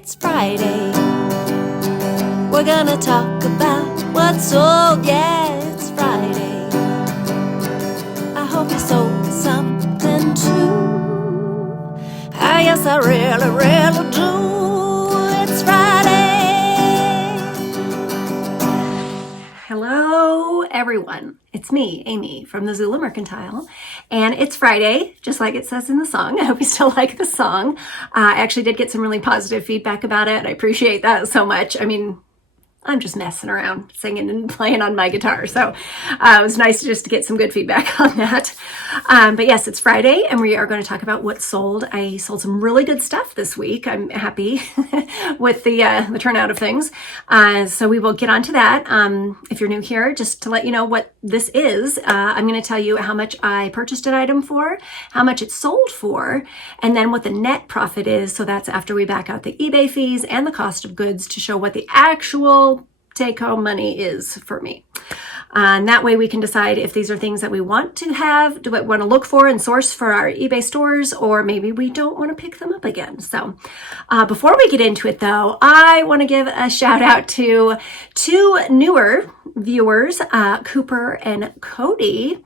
It's Friday. We're gonna talk about what's sold. Yeah, it's Friday. I hope you sold something too. Yes, I really do. It's Friday. Hello, everyone. It's me, Amy, from the Zula Mercantile, and it's Friday, just like it says in the song. I hope you still like the song. I actually did get some really positive feedback about it. I appreciate that so much. I mean, I'm just messing around, singing and playing on my guitar. So it was nice just to get some good feedback on that. But yes, it's Friday and we are going to talk about what sold. I sold some really good stuff this week. I'm happy with the turnout of things. So we will get on to that. If you're new here, just to let you know what this is, I'm going to tell you how much I purchased an item for, how much it sold for, and then what the net profit is. So that's after we back out the eBay fees and the cost of goods to show what the actual take-home money is for me. And that way we can decide if these are things that we want to have, do we want to look for and source for our eBay stores, or maybe we don't want to pick them up again. So before we get into it though, I want to give a shout out to two newer viewers, Cooper and Cody.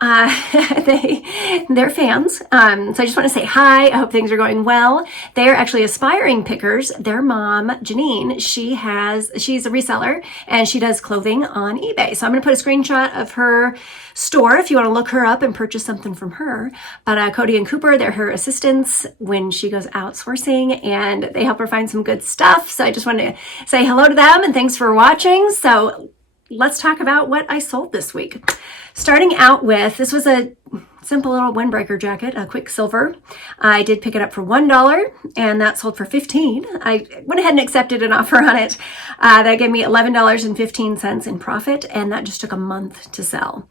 They're fans. So I just want to say hi. I hope things are going well. They're actually aspiring pickers. Their mom, Janeen, she's a reseller and she does clothing on eBay. So I'm going to put a screenshot of her store if you want to look her up and purchase something from her. But Cody and Cooper, they're her assistants when she goes outsourcing, and they help her find some good stuff. So I just want to say hello to them and thanks for watching. So let's talk about what I sold this week. Starting out with, this was a simple little windbreaker jacket, a Quicksilver. I did pick it up for $1 and that sold for $15. I went ahead and accepted an offer on it. That gave me $11.15 in profit, and that just took a month to sell.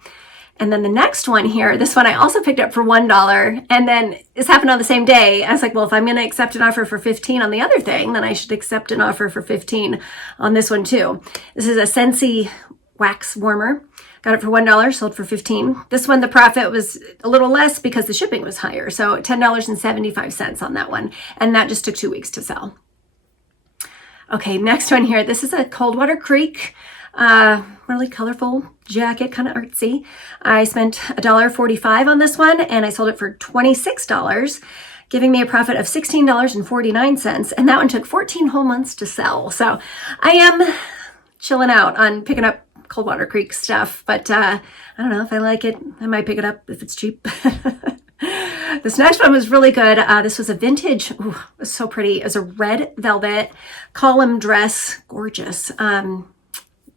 And then the next one here, this one I also picked up for $1, and then this happened on the same day. I was like, well, if I'm going to accept an offer for $15 on the other thing, then I should accept an offer for $15 on this one too. This is a Scentsy wax warmer. Got it for $1, sold for $15. This one, the profit was a little less because the shipping was higher. So $10.75 on that one. And that just took 2 weeks to sell. Okay, next one here. This is a Coldwater Creek, really colorful jacket, kind of artsy. I spent $1.45 on this one and I sold it for $26, giving me a profit of $16.49. And that one took 14 whole months to sell. So I am chilling out on picking up Coldwater Creek stuff, but I don't know if I like it. I might pick it up if it's cheap. This next one was really good. This was a vintage, it was so pretty. It was a red velvet column dress, gorgeous.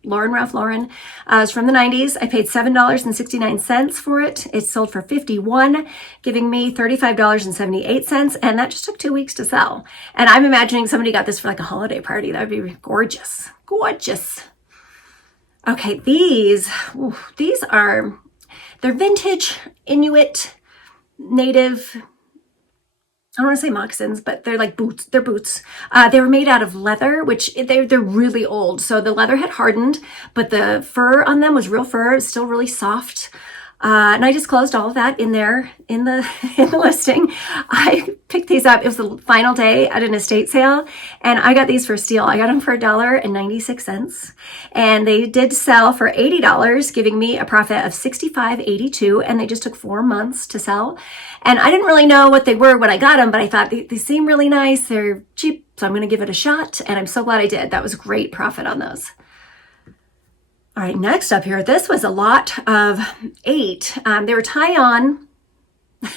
Ralph Lauren. It's from the 90s. I paid $7.69 for it. It sold for $51, giving me $35.78, and that just took 2 weeks to sell. And I'm imagining somebody got this for like a holiday party. That would be gorgeous. Gorgeous. Okay, they're vintage Inuit native, I don't want to say moccasins, but they're like boots. They're boots. They were made out of leather, which they're really old. So the leather had hardened, but the fur on them was real fur. It was still really soft. And I disclosed all of that in there in the listing. I picked these up. It was the final day at an estate sale, and I got these for a steal. I got them for $1.96, and they did sell for $80, giving me a profit of $65.82, and they just took 4 months to sell. And I didn't really know what they were when I got them, but I thought they seem really nice. They're cheap, so I'm going to give it a shot, and I'm so glad I did. That was great profit on those. All right, next up here, this was a lot of 8. They were tie-on.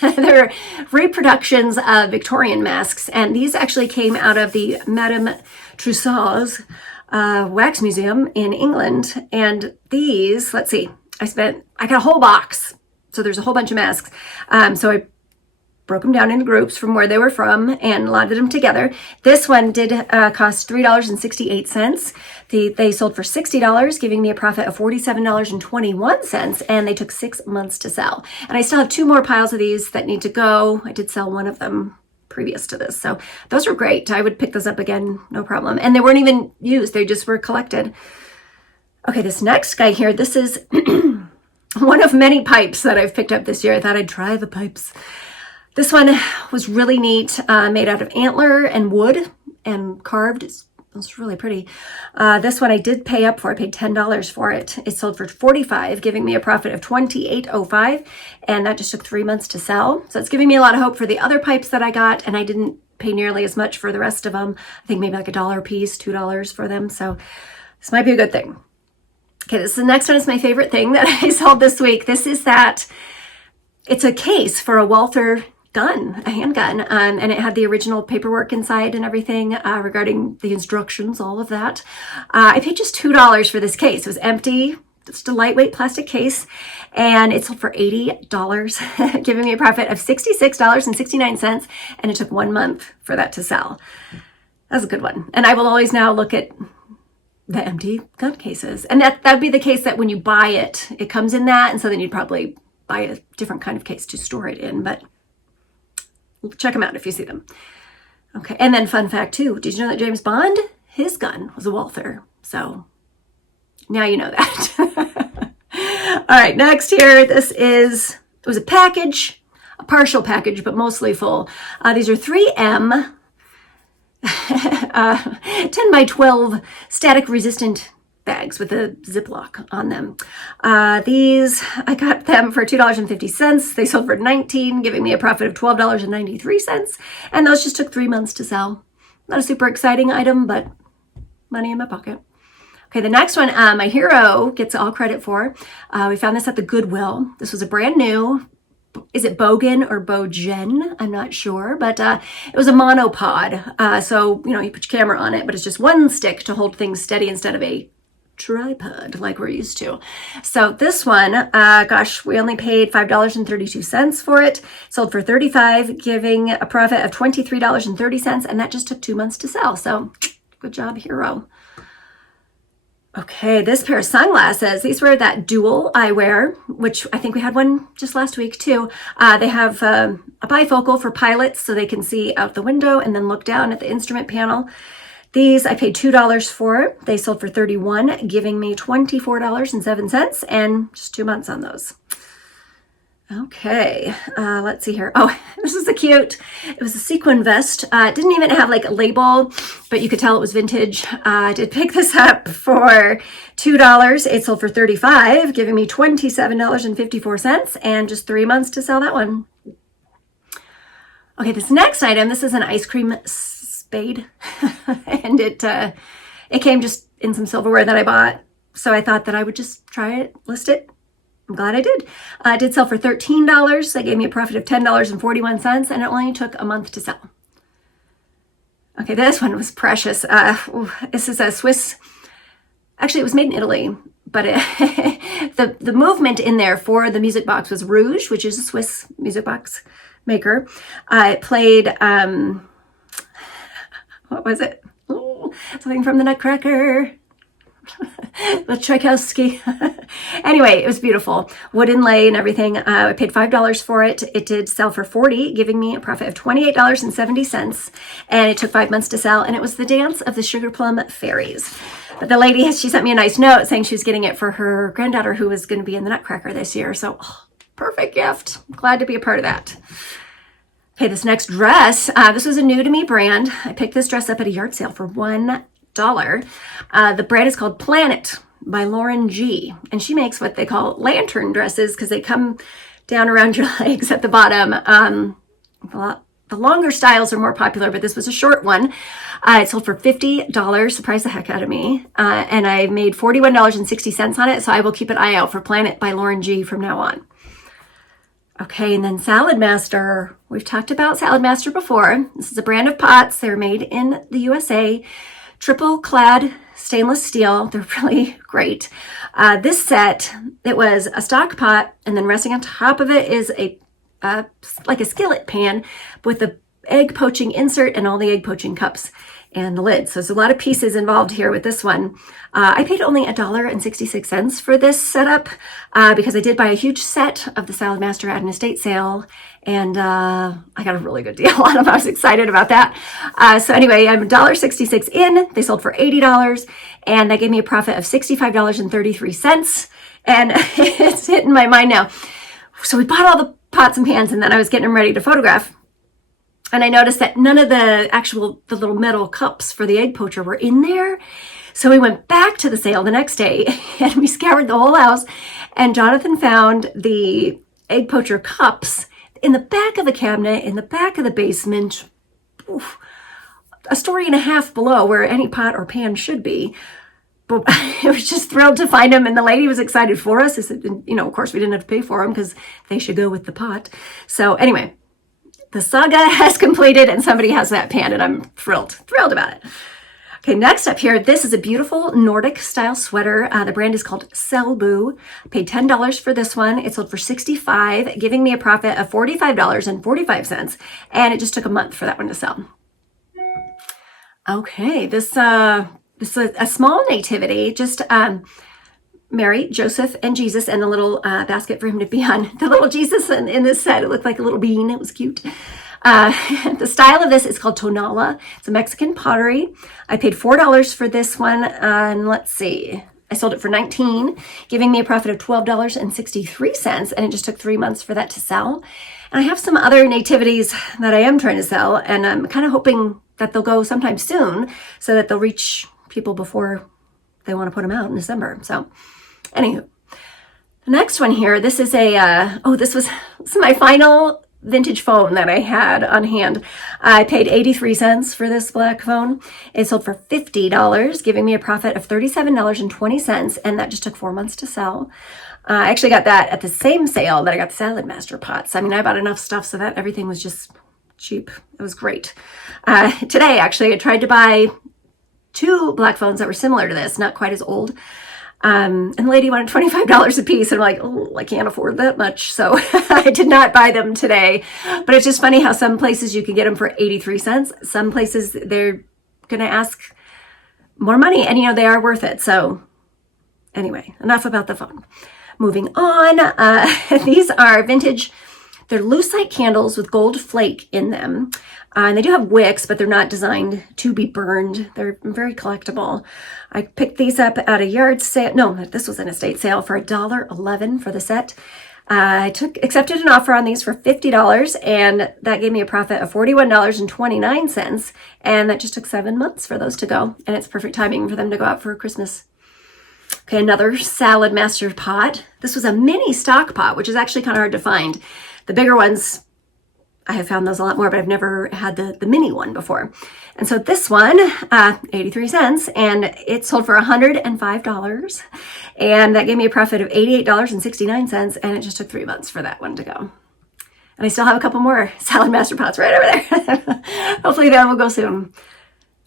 They're reproductions of Victorian masks, and these actually came out of the Madame Tussauds Wax Museum in England. And these, let's see, I got a whole box. So there's a whole bunch of masks. So I broke them down into groups from where they were from and loaded them together. This one did cost $3.68. They sold for $60, giving me a profit of $47.21, and they took 6 months to sell. And I still have 2 more piles of these that need to go. I did sell one of them previous to this. So those were great. I would pick those up again, no problem. And they weren't even used. They just were collected. Okay, this next guy here, this is one of many pipes that I've picked up this year. I thought I'd try the pipes. This one was really neat, made out of antler and wood. and carved. It's really pretty. This one I did pay up for. I paid $10 for it. It sold for $45, giving me a profit of $28.05, and that just took 3 months to sell. So it's giving me a lot of hope for the other pipes that I got, and I didn't pay nearly as much for the rest of them. I think maybe like $1 a piece, $2 for them. So this might be a good thing. Okay, this is the next one. Is my favorite thing that I sold this week. This is that it's a case for a Walther gun, a handgun, and it had the original paperwork inside and everything regarding the instructions, all of that. I paid just $2 for this case. It was empty, just a lightweight plastic case, and it sold for $80, giving me a profit of $66.69, and it took 1 month for that to sell. That's a good one. And I will always now look at the empty gun cases. And that'd be the case that when you buy it, it comes in that, and so then you'd probably buy a different kind of case to store it in, but check them out if you see them. Okay, and then fun fact too, did you know that James Bond, his gun was a Walther? So now you know that. All right, next here, it was a package, a partial package, but mostly full. These are 3M 10 by 12 static resistant bags with a Ziploc on them. These, I got them for $2.50. They sold for $19, giving me a profit of $12.93. And those just took 3 months to sell. Not a super exciting item, but money in my pocket. Okay, the next one, my hero gets all credit for. We found this at the Goodwill. This was a brand new, is it Bogan or Bogen? I'm not sure, but it was a monopod. So, you put your camera on it, but it's just one stick to hold things steady instead of a tripod like we're used to. So this one, we only paid $5.32 for it. Sold for $35, giving a profit of $23.30, and that just took 2 months to sell. So good job, hero. Okay, this pair of sunglasses, these were that dual eyewear, which I think we had one just last week too. They have a bifocal for pilots so they can see out the window and then look down at the instrument panel. These I paid $2 for. They sold for $31, giving me $24.07, and just 2 months on those. Okay, let's see here. Oh, this is a cute. It was a sequin vest. It didn't even have like a label, but you could tell it was vintage. I did pick this up for $2. It sold for $35, giving me $27.54, and just 3 months to sell that one. Okay, this next item, this is an ice cream spade, and it came just in some silverware that I bought. So I thought that I would just try it, list it. I'm glad I did. It did sell for $13. That gave me a profit of $10.41, and it only took a month to sell. Okay, this one was precious. This is a Swiss, actually it was made in Italy, but the movement in there for the music box was Rouge, which is a Swiss music box maker. It played, what was it? Oh, something from the Nutcracker. With Tchaikovsky. Anyway, it was beautiful. Wood inlay and everything. I paid $5 for it. It did sell for $40, giving me a profit of $28.70. And it took 5 months to sell. And it was the dance of the Sugar Plum Fairies. But the lady, she sent me a nice note saying she was getting it for her granddaughter who was going to be in the Nutcracker this year. So, perfect gift. Glad to be a part of that. Okay, this next dress. This was a new to me brand. I picked this dress up at a yard sale for $1. The brand is called Planet by Lauren G. And she makes what they call lantern dresses because they come down around your legs at the bottom. The longer styles are more popular, but this was a short one. It sold for $50, surprised the heck out of me. And I made $41.60 on it. So I will keep an eye out for Planet by Lauren G from now on. Okay, and then Saladmaster. We've talked about Saladmaster before. This is a brand of pots. They're made in the USA. Triple clad stainless steel. They're really great. This set, it was a stock pot, and then resting on top of it is like a skillet pan with the egg poaching insert and all the egg poaching cups and the lid. So there's a lot of pieces involved here with this one. I paid only $1.66 for this setup because I did buy a huge set of the Saladmaster at an estate sale, and I got a really good deal on them. I was excited about that. So anyway, I'm $1.66 in. They sold for $80, and that gave me a profit of $65.33. And it's hitting my mind now. So we bought all the pots and pans, and then I was getting them ready to photograph. And I noticed that none of the little metal cups for the egg poacher were in there. So we went back to the sale the next day and we scoured the whole house. And Jonathan found the egg poacher cups in the back of the cabinet, in the back of the basement, a story and a half below where any pot or pan should be. But I was just thrilled to find them. And the lady was excited for us. I said, of course we didn't have to pay for them because they should go with the pot. So anyway, the saga has completed and somebody has that pan and I'm thrilled about it. Okay, next up here, this is a beautiful Nordic style sweater. The brand is called Selbu. I paid $10 for this one. It sold for $65, giving me a profit of $45.45. And it just took a month for that one to sell. Okay, this is a small nativity, just Mary, Joseph, and Jesus, and a little basket for him to be on. The little Jesus in this set, it looked like a little bean. It was cute. The style of this is called tonala. It's a Mexican pottery. I paid $4 for this one, and let's see. I sold it for $19, giving me a profit of $12.63, and it just took 3 months for that to sell. And I have some other nativities that I am trying to sell, and I'm kind of hoping that they'll go sometime soon so that they'll reach people before they want to put them out in December. So anywho, the next one here, this is this was my final vintage phone that I had on hand. I paid 83 cents for this black phone. It sold for $50, giving me a profit of $37.20, and that just took 4 months to sell. I actually got that at the same sale that I got the Saladmaster pots. I mean, I bought enough stuff so that everything was just cheap. It was great. Today, actually, I tried to buy 2 black phones that were similar to this, not quite as old. And the lady wanted $25 a piece. And I'm like, oh, I can't afford that much. So I did not buy them today. But it's just funny how some places you can get them for 83 cents. Some places they're going to ask more money. And, they are worth it. So anyway, enough about the phone. Moving on. These are vintage. They're Lucite candles with gold flake in them. And they do have wicks, but they're not designed to be burned. They're very collectible. I picked these up at a yard sale. No, this was an estate sale for $1.11 for the set. I accepted an offer on these for $50, and that gave me a profit of $41.29. And that just took 7 months for those to go. And it's perfect timing for them to go out for Christmas. Okay, another Saladmaster pot. This was a mini stock pot, which is actually kind of hard to find. The bigger ones, I have found those a lot more, but I've never had the mini one before. And so this one, 83 cents, and it sold for $105. And that gave me a profit of $88.69, and it just took 3 months for that one to go. And I still have a couple more Saladmaster pots right over there. Hopefully that will go soon.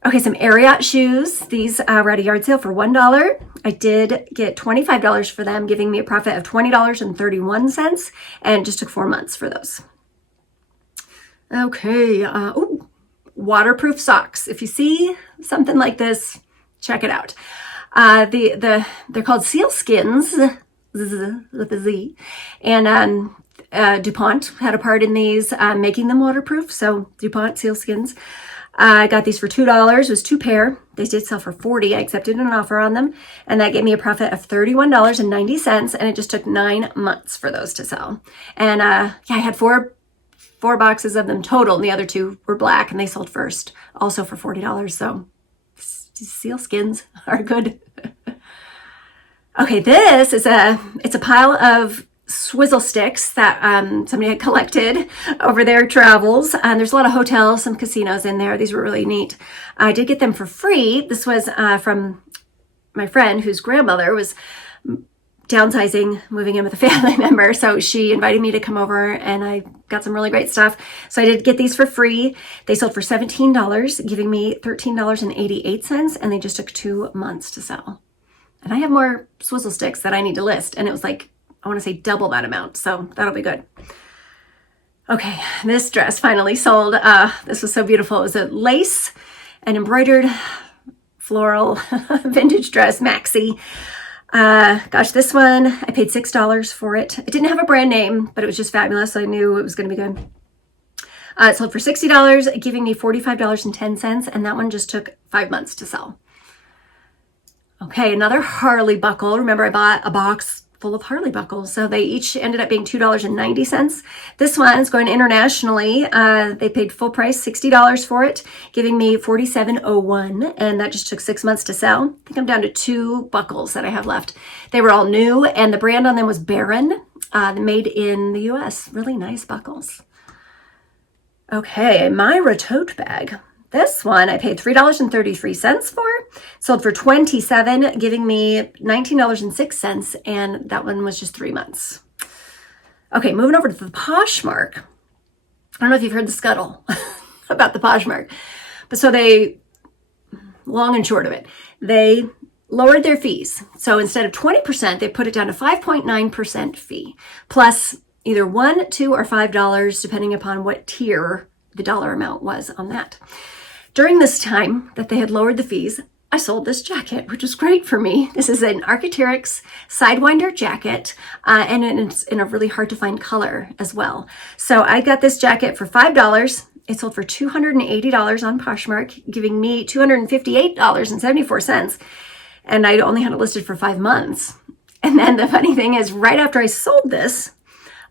Okay, some Ariat shoes. These were at a yard sale for $1. I did get $25 for them, giving me a profit of $20.31, and it just took 4 months for those. Okay, waterproof socks. If you see something like this, check it out. They're called sealskins, with a Z, and DuPont had a part in these, making them waterproof. So DuPont sealskins. I got these for $2. It was 2 pair. They did sell for $40. I accepted an offer on them, and that gave me a profit of $31.90, and it just took 9 months for those to sell. And I had four boxes of them total, and the other 2 were black, and they sold first, also for $40. So sealskins are good. Okay, this is it's a pile of swizzle sticks that somebody had collected over their travels. There's a lot of hotels, some casinos in there. These were really neat. I did get them for free. This was from my friend whose grandmother was downsizing, moving in with a family member. So she invited me to come over, and I got some really great stuff. So I did get these for free. They sold for $17, giving me $13.88, and they just took 2 months to sell. And I have more swizzle sticks that I need to list, and it was like, I want to say double that amount, so that'll be good. Okay, this dress finally sold. This was so beautiful. It was a lace and embroidered floral vintage dress, maxi. Gosh, this one, I paid $6 for it. It didn't have a brand name, but it was just fabulous. So I knew it was going to be good. It sold for $60, giving me $45.10, and that one just took 5 months to sell. Okay, another Harley buckle. Remember, I bought a box full of Harley buckles. So they each ended up being $2.90. This one is going internationally. They paid full price, $60 for it, giving me $47.01, and that just took 6 months to sell. I think I'm down to 2 buckles that I have left. They were all new, and the brand on them was Baron, made in the US. Really nice buckles. Okay, Myra tote bag. This one I paid $3.33 for, sold for $27, giving me $19.06, and that one was just 3 months. Okay, moving over to the Poshmark. I don't know if you've heard the scuttle about the Poshmark, but so they, long and short of it, they lowered their fees. So instead of 20%, they put it down to 5.9% fee, plus either $1, $2, or $5, depending upon what tier the dollar amount was on that. During this time that they had lowered the fees, I sold this jacket, which was great for me. This is an Arcteryx Sidewinder jacket, and it's in a really hard to find color as well. So I got this jacket for $5. It sold for $280 on Poshmark, giving me $258.74. And I only had it listed for 5 months. And then the funny thing is, right after I sold this,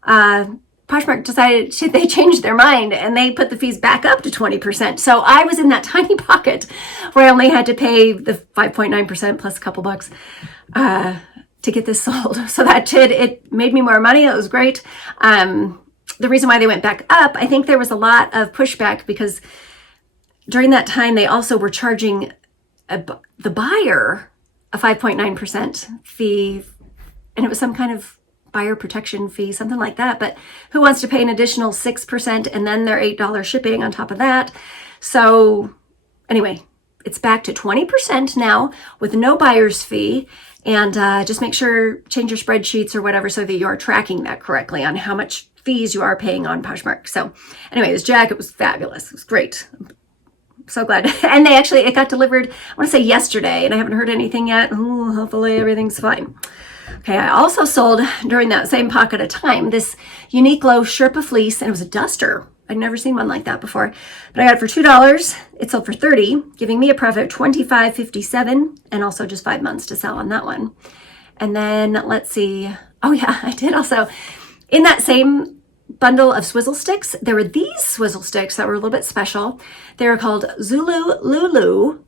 Poshmark decided they changed their mind and they put the fees back up to 20%. So I was in that tiny pocket where I only had to pay the 5.9% plus a couple bucks to get this sold. So it made me more money. It was great. The reason why they went back up, I think there was a lot of pushback because during that time they also were charging the buyer a 5.9% fee, and it was some kind of buyer protection fee, something like that. But who wants to pay an additional 6% and then their $8 shipping on top of that? So anyway, it's back to 20% now with no buyer's fee. And just make sure, change your spreadsheets or whatever so that you are tracking that correctly on how much fees you are paying on Poshmark. So anyway, this jacket was fabulous. It was great. So glad. And it got delivered, I want to say yesterday, and I haven't heard anything yet. Ooh, hopefully everything's fine. Okay, I also sold during that same pocket of time this Uniqlo Sherpa fleece, and it was a duster. I'd never seen one like that before, but I got it for $2. It sold for $30, giving me a profit of $25.57, and also just 5 months to sell on that one. And then let's see. Oh yeah, I did also, in that same bundle of swizzle sticks, there were these swizzle sticks that were a little bit special. They were called Zulu Lulu,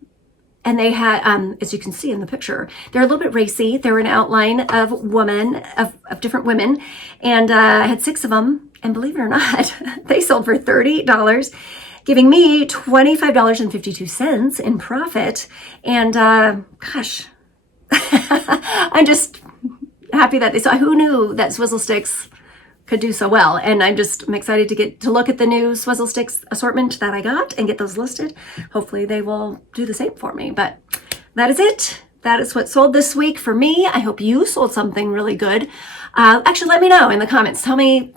and they had, as you can see in the picture, they're a little bit racy. They were an outline of of different women, and I had 6 of them, and believe it or not, they sold for $30, giving me $25.52 in profit. And gosh, I'm just happy that they saw. Who knew that swizzle sticks could do so well? And I'm excited to get to look at the new swizzle sticks assortment that I got and get those listed. Hopefully they will do the same for me. But that is it. That is what sold this week for me. I hope you sold something really good. Actually, let me know in the comments. Tell me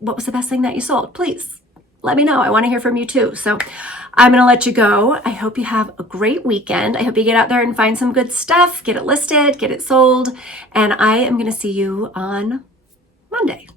what was the best thing that you sold. Please let me know. I want to hear from you too. So I'm going to let you go. I hope you have a great weekend. I hope you get out there and find some good stuff, get it listed, get it sold. And I am going to see you on Monday.